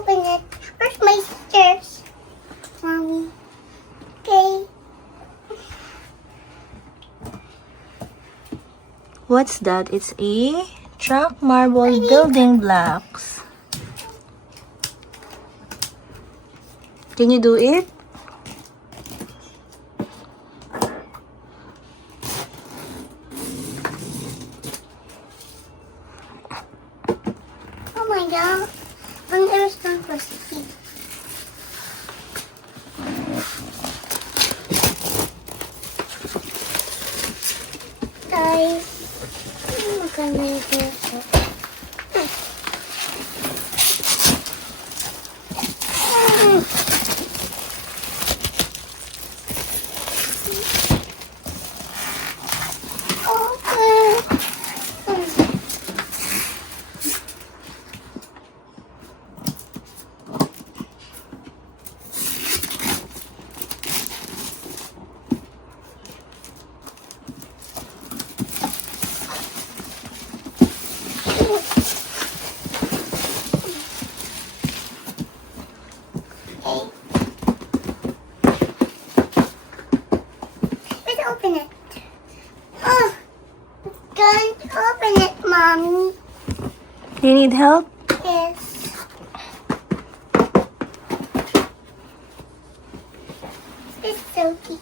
open it. Where's my stairs? Mommy. Okay. What's that? It's a chalk marble building blocks. Can you do it? Oh my god. And there's no recipe. Guys, I'm gonna do this. Let's open it. Oh, can't open it, Mommy. You need help? Yes. It's so cute.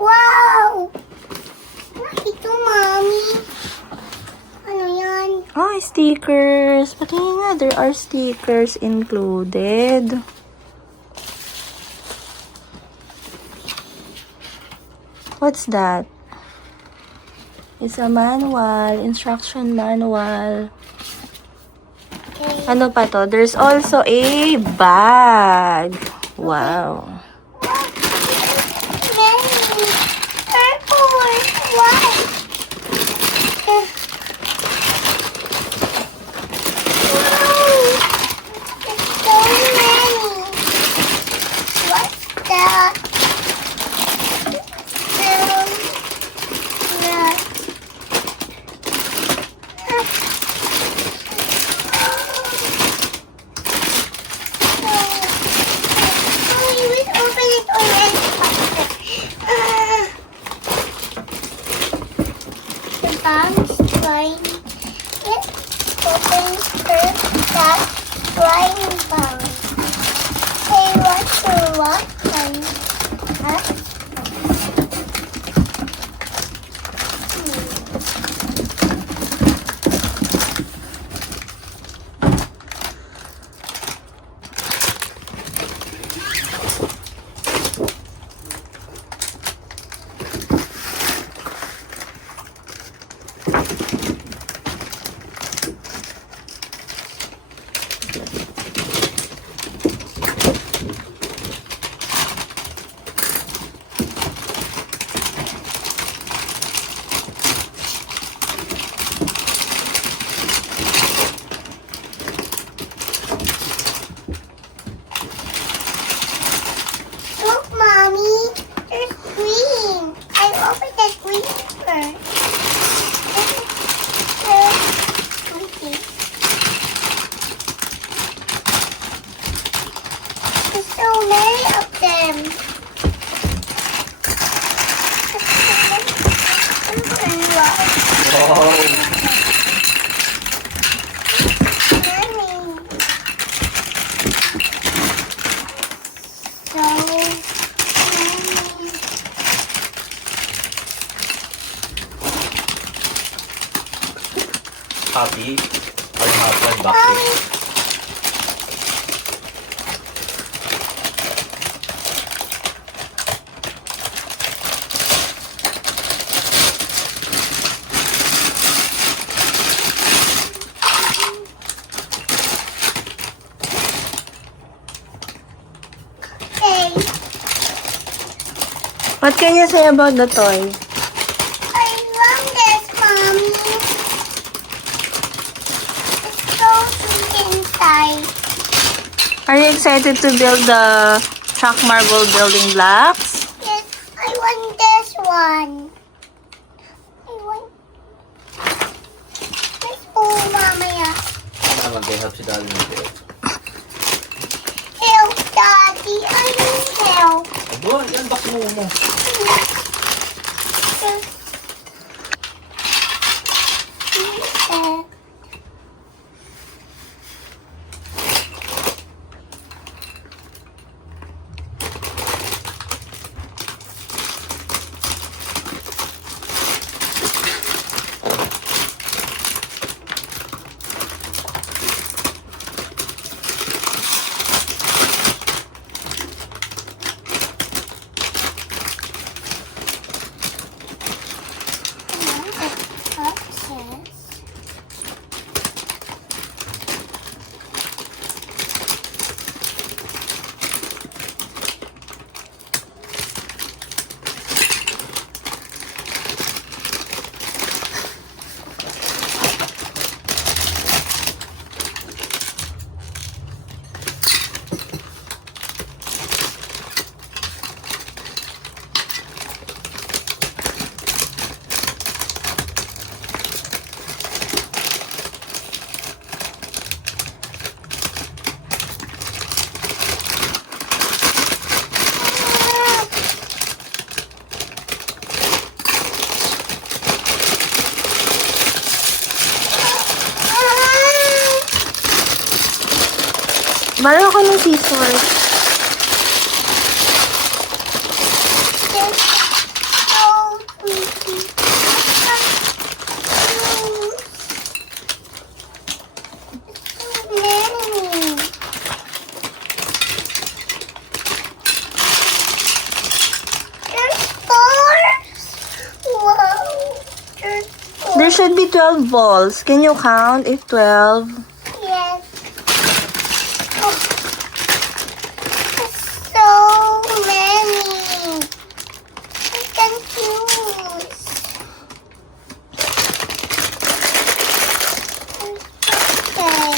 Wow! Ito, Mommy. Ano yan? Oh, stickers. Patingin nga, there are stickers included. What's that? It's a manual, instruction manual. Okay. Ano pa to? There's also a bag. Wow. Many. Purple. White. Wow. There's so many. What's that? The bag's flying. Let's open that flying bag. Hey, what's the what? Huh? Look, Mommy. There's green. I opened the green first. Okay. There's so many of them. Happy? Are you happy unboxing? What can you say about the toy? I love this, Mommy. It's so sweet inside. Are you excited to build the chalk marble building blocks? Yes, I want this one. I want this one, mamaya. Naman, they help si Daddy with it. Help, Daddy. I need help. Abo, yan, box mo mo. Bala ako ng scissors. There should be 12 balls. Can you count if 12? Yes. Oh. So many. I'm confused. Okay.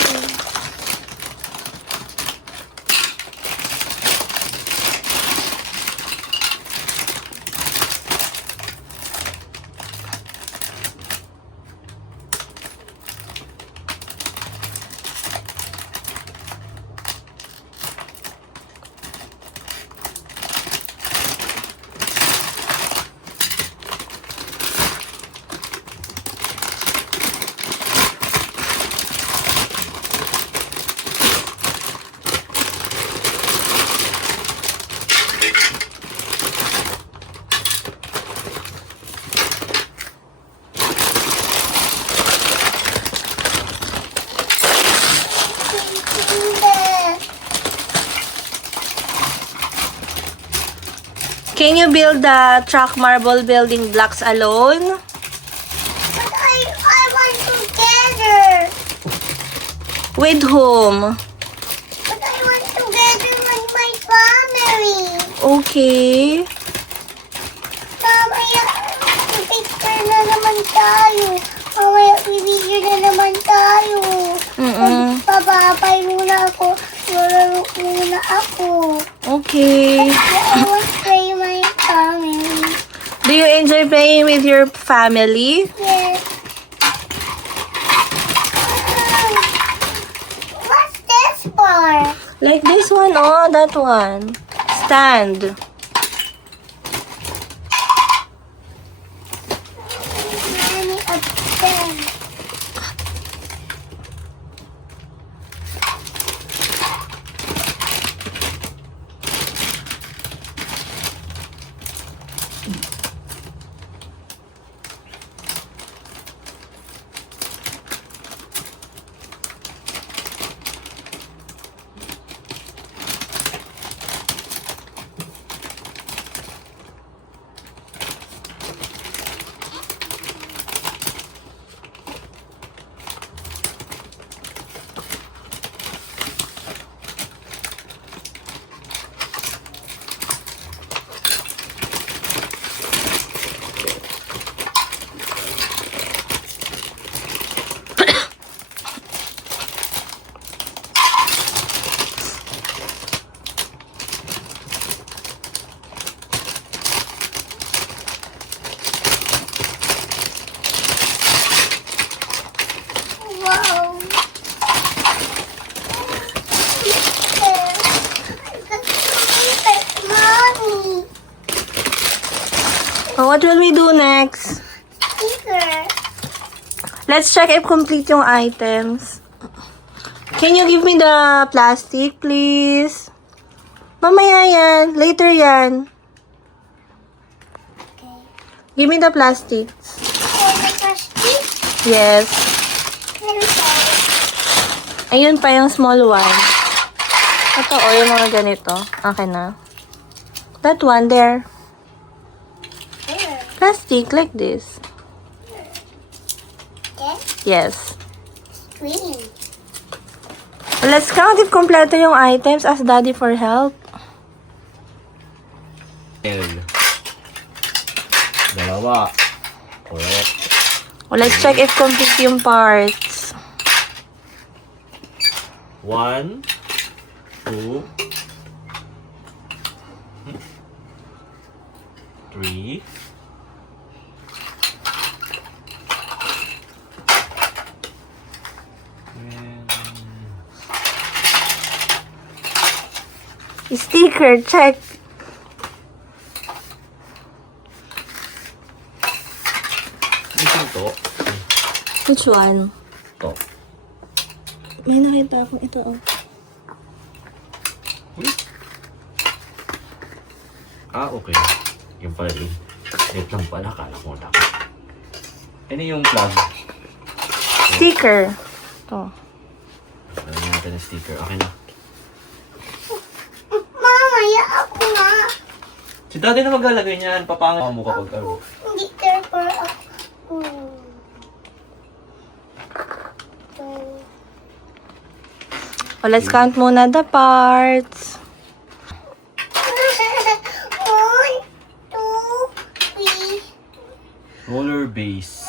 Can you build the chalk marble building blocks alone? But I want together. With whom? But I want together with my family. Okay. Mamaya, picture na naman tayo. Mamaya, video na naman tayo. Papapay muna ako. Laro muna ako. Okay. I want to play my family. Do you enjoy playing with your family? Yes. What's this for? Like this one, oh, that one. Stand. Many of them. So, what will we do next? Sticker. Let's check if complete yung items. Can you give me the plastic, please? Mamaya yan. Later yan. Okay. Give me the plastic. Oh, the plastic. Yes. Let me try. Ayun pa yung small one. Ito, o yung mga ganito. Akin na. That one there. Here. Plastic, like this. Okay. Yes. Green. Let's count if kompleto yung items. Ask Daddy for help. L. Dalawa. Correct. Let's check if complete yung parts. 1, 2, 3, 4. Sticker, check. Ito to. Which one? To. May nakita akong ito, oh. Okay. Yung pala yun. Wait lang pala. Kala ko na. Ano yung plug? Sticker. Ito. Lagyan natin ang sticker. Okay na. Mama, ya ako nga. Si daddy na maglalagay niyan. Papangat mo kapag ano. Hindi careful ako. So, Oh, let's count muna the parts. 1, 2, 3. Roller base.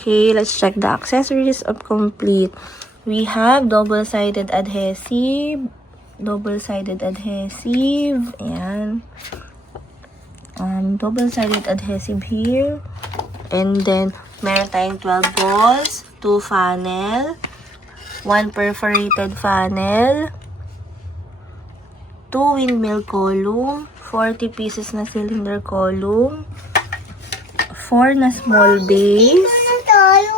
Okay, let's check the accessories of complete. We have double-sided adhesive. Double-sided adhesive. Ayan. Double-sided adhesive here. And then, meron tayong 12 balls, 2 funnel, 1 perforated funnel, 2 windmill column, 40 pieces na cylinder column, 4 na small base, Ano tayo?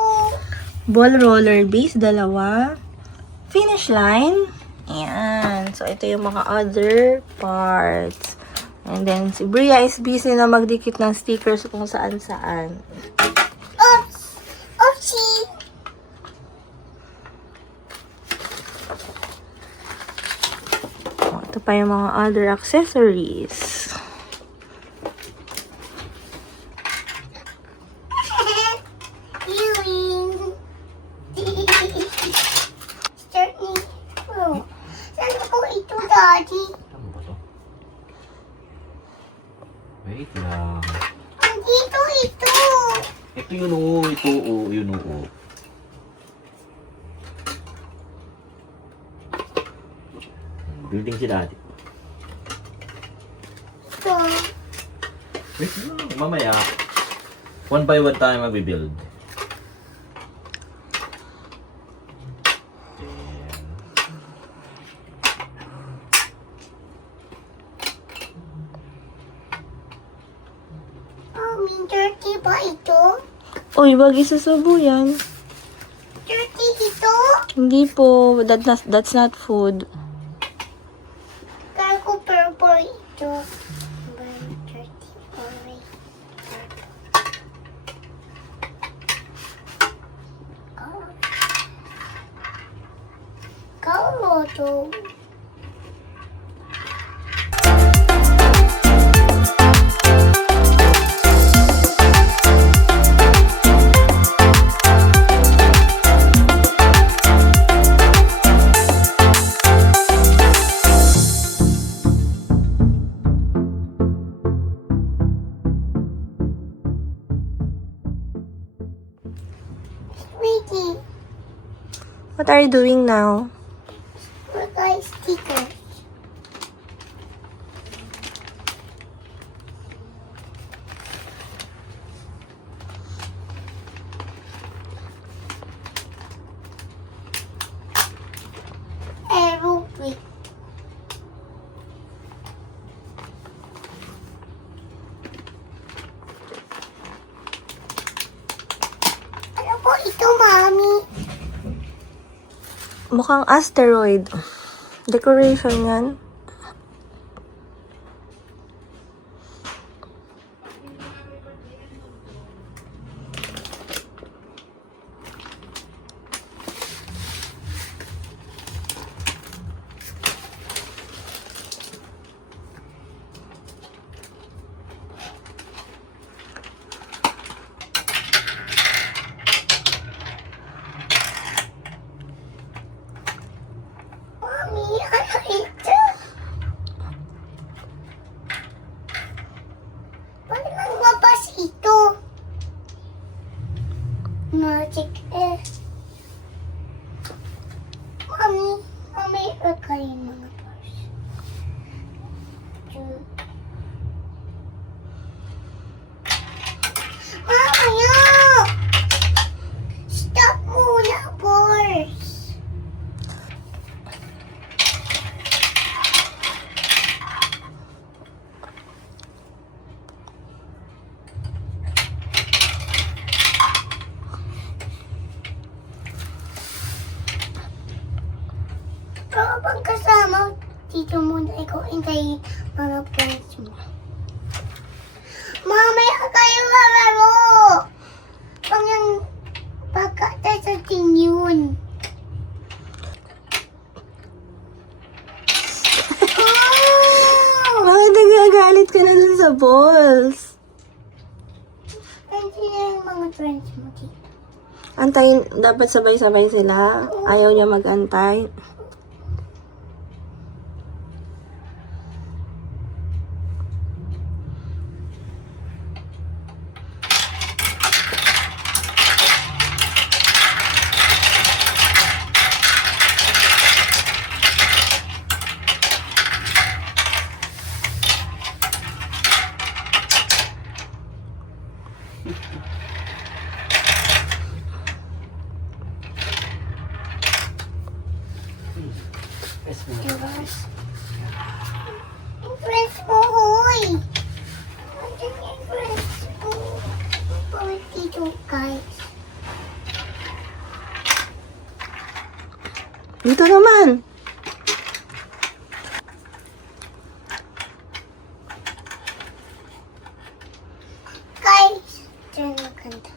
ball roller base, 2, finish line, ayan. So, ito yung mga other parts. And then, si Bria is busy na magdikit ng stickers kung saan-saan. Oops! Oopsie! Oh, ito pa yung mga other accessories. Viewing. Starting. Oh. Saan ko ito, Daddy? Tama ba to? Wait lang. Andito ito. Ito yun o. Ito o. Yun o. Building si daddy. Ito. Wait lang. Mamaya. 1 by 1 tayo mag-build. Dirty ba ito? Uy, wag isasubo yan. Dirty ito? Hindi po. That's not food. Kaya ko purple ito. Dirty orange. Color to. Sweetie, What are you doing now? look like stickers. ito, Mami? Mukhang asteroid. Decoration yan. Mami, ano ito? Parang mabas ito. Magic eh. Mami, okay mga bars. Mamaya! Stop muna, bars. Kapag kasama, dito muna ikaw hintay mga friends mo. Mamaya kayo malaro! Pang yung pagkatay sa yun. Oh! Bakit nagagalit ka na dun sa balls? Friends na yung mga friends mo dito. Antayin, dapat sabay-sabay sila. Ayaw niya mag-antay. Diba? Yung friends mo, hoy! Andiyan yung friends mo. Bawal dito, guys. Dito naman. Guys, dyan ang kanta.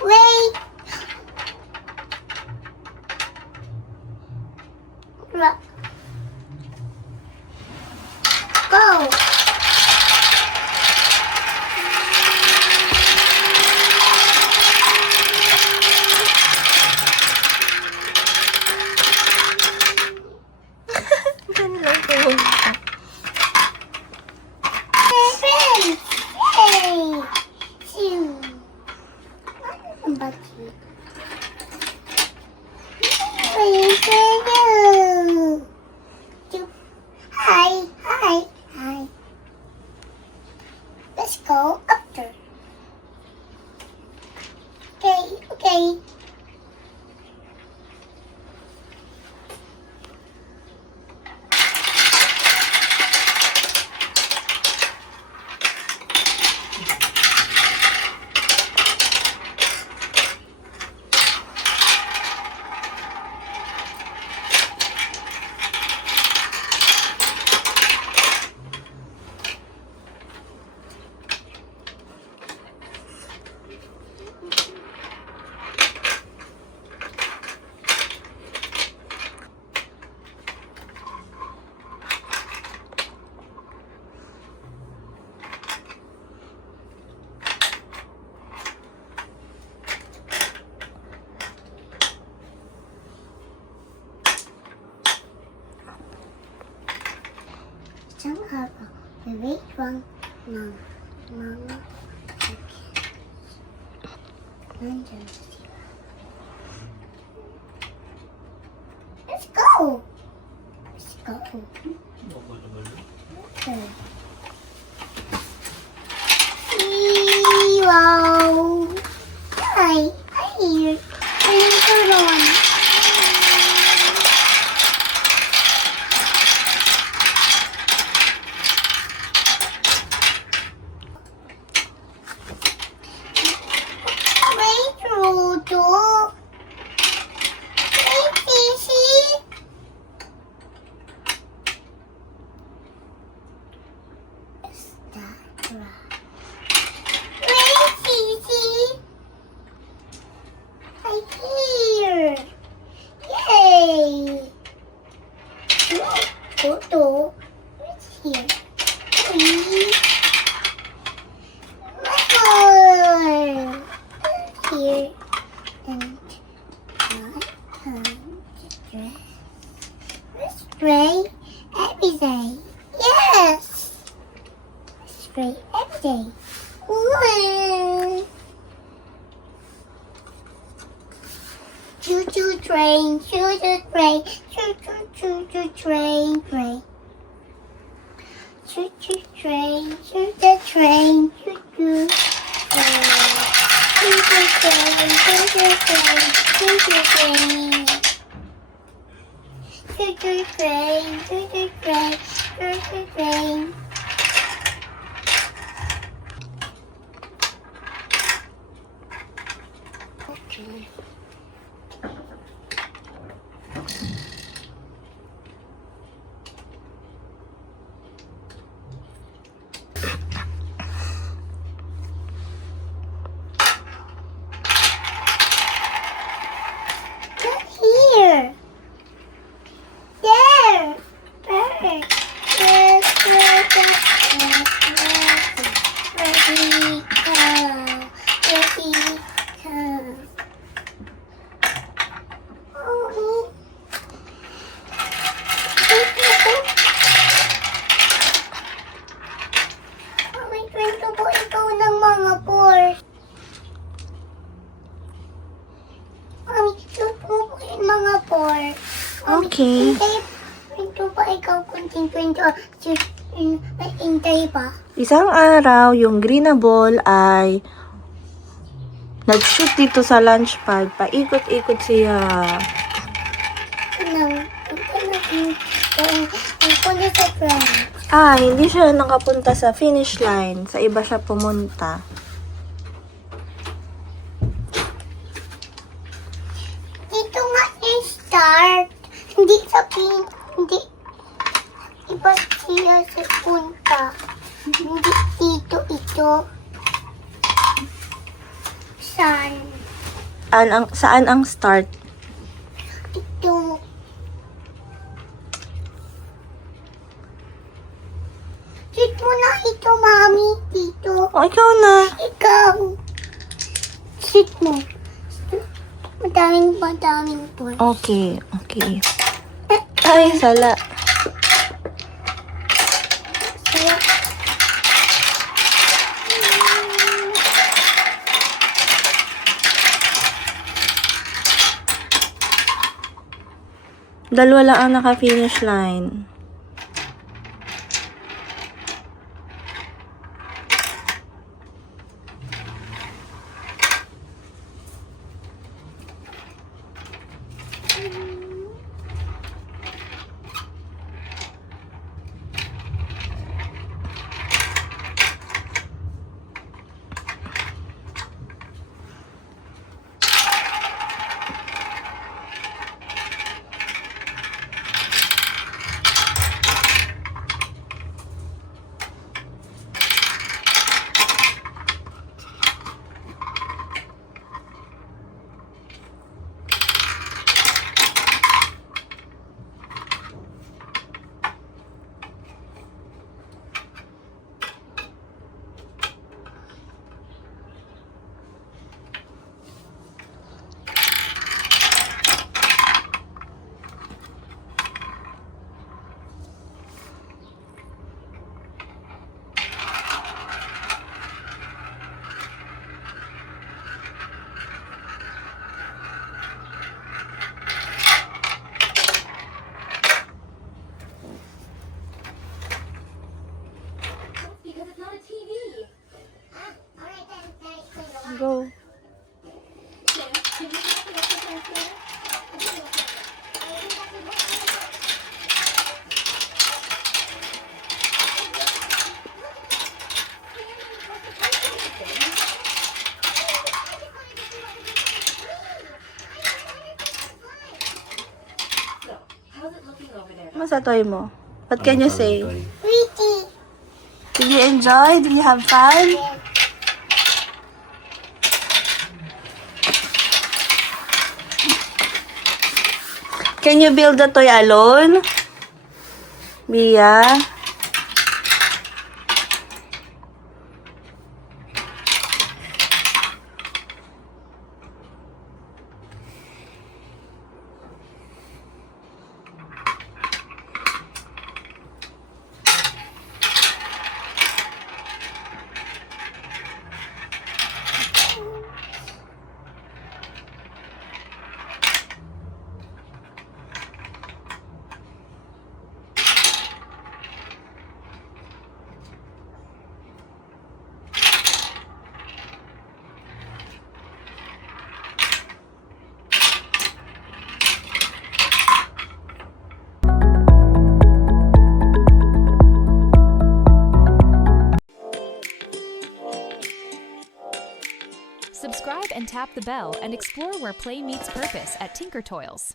Wait! Go! Diyan lang pumunta. Hey, friends! Hey! Phew. Ano ang bati? Thank you! Hi! Hi! Hi! Let's go up there. Okay, okay. Isang araw, bibigwang ng mga chicken. Nandyan sila. Let's go! Let's go. Okay. Wow! Hi! Hi here! Ayun ko ron. train, choo choo train, choo choo choo choo train, train. Choo choo train, choo choo train, choo choo train. Choo choo train, choo choo train, choo choo train. Choo choo train, choo choo train, choo choo train. Okay. Not here. There. Perfect. Yes, yes, yes, yes, yes. Ready, go. Ready, go. Oh. May kwento po ikaw ng mga pores. Shoot mo po yung mga pores. Okay. Kwento pa ikaw, kunting kwento. Shoot, hintay pa. Isang araw, yung green na ball ay nag-shoot dito sa lunch pad. Paikot-ikot siya. Punta sa friend. Hindi siya nakapunta sa finish line. Sa iba siya pumunta. Dito nga yung start. Hindi sa hindi. Iba siya sa punta. Hindi dito ito. Saan? Saan ang start? Ito. Sit mo na ito, Mami. Dito. Ikaw na. Ikaw. Sit mo. Madaming po. Okay. Ay, sala. Kaya, Dalawa lang ang naka-finish line. Go. Masa toy mo? What can you say? pretty. Did you enjoy? Did you have fun? Can you build the toy alone? Bia? and tap the bell and explore where play meets purpose at Tinker Toys.